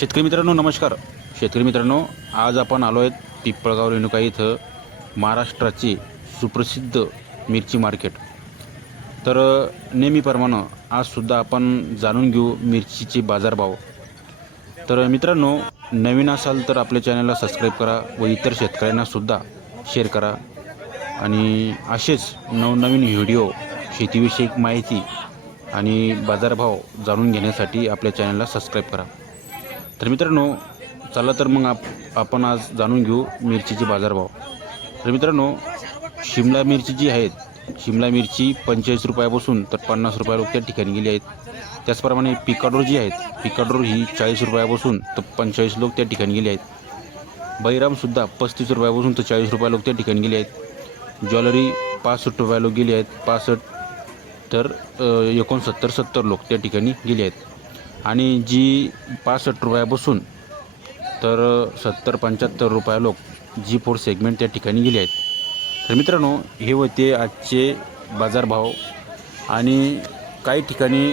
शेतकरी मित्रांनो नमस्कार. शेतकरी मित्रांनो आज आपण आलो आहेत पिंपळगाव रेणुका इथं महाराष्ट्राचे सुप्रसिद्ध मिरची मार्केट. तर नेहमीप्रमाणे आजसुद्धा आपण जाणून घेऊ मिरचीचे बाजारभाव. तर मित्रांनो नवीन असाल तर आपल्या चॅनलला सबस्क्राईब करा व इतर शेतकऱ्यांनासुद्धा शेअर करा. आणि असेच नवनवीन व्हिडिओ शेतीविषयक माहिती आणि बाजारभाव जाणून घेण्यासाठी आपल्या चॅनलला सबस्क्राईब करा. तर मित्रांनो चला तर मग आप आपण आज जाणून घेऊ मिरचीचे बाजारभाव. तर मित्रांनो शिमला मिरची जी आहेत शिमला मिरची पंचेचाळीस रुपयापासून तर पन्नास रुपया लोक त्या ठिकाणी गेली आहेत. त्याचप्रमाणे पिकाडोर जी आहेत पिकाडोर ही चाळीस रुपयापासून तर पंचेचाळीस लोक त्या ठिकाणी गेले आहेत. बैरामसुद्धा पस्तीस रुपयापासून तर चाळीस रुपया लोक त्या ठिकाणी गेले आहेत. ज्वेलरी पासष्ट रुपया लोक गेले आहेत पासष्ट तर एकोणसत्तर सत्तर लोक त्या ठिकाणी गेले आहेत. आणि जी पासष्ट रुपयापासून तर सत्तर पंच्याहत्तर रुपया लोक जी फोर सेगमेंट त्या ठिकाणी गेले आहेत. तर मित्रांनो हे होते आजचे बाजारभाव आणि काही ठिकाणी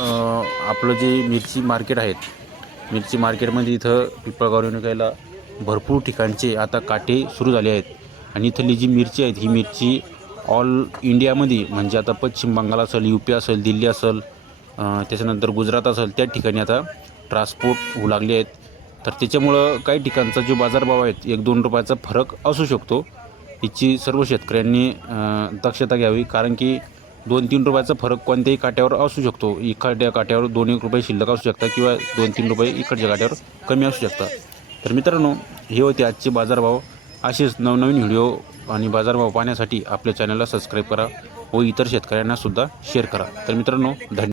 आपलं जे मिरची मार्केट आहेत मिरची मार्केटमध्ये इथं पिपळगाव रेणुकायला भरपूर ठिकाणचे आता काटे सुरू झाले आहेत. आणि इथली जी मिरची आहेत ही मिरची ऑल इंडियामध्ये म्हणजे आता पश्चिम बंगाल असेल यू पी असेल दिल्ली असेल त्याच्यानंतर गुजरात असेल त्या ठिकाणी आता ट्रान्सपोर्ट होऊ लागले आहेत. तर त्याच्यामुळं काही ठिकाणचा जो बाजारभाव आहेत एक दोन रुपयाचा फरक असू शकतो. याची सर्व शेतकऱ्यांनी दक्षता घ्यावी. कारण की दोन तीन रुपयाचा फरक कोणत्याही काट्यावर असू शकतो. इकडच्या काट्यावर दोन एक रुपये शिल्लक असू शकतात किंवा दोन तीन रुपये इकडच्या काट्यावर कमी असू शकतात. तर मित्रांनो हे होते आजचे बाजारभाव. असेच नवनवीन व्हिडिओ आणि बाजारभाव पाहण्यासाठी आपल्या चॅनलला सबस्क्राईब करा व इतर शेतकऱ्यांनासुद्धा शेअर करा. तर मित्रांनो धन्यवाद.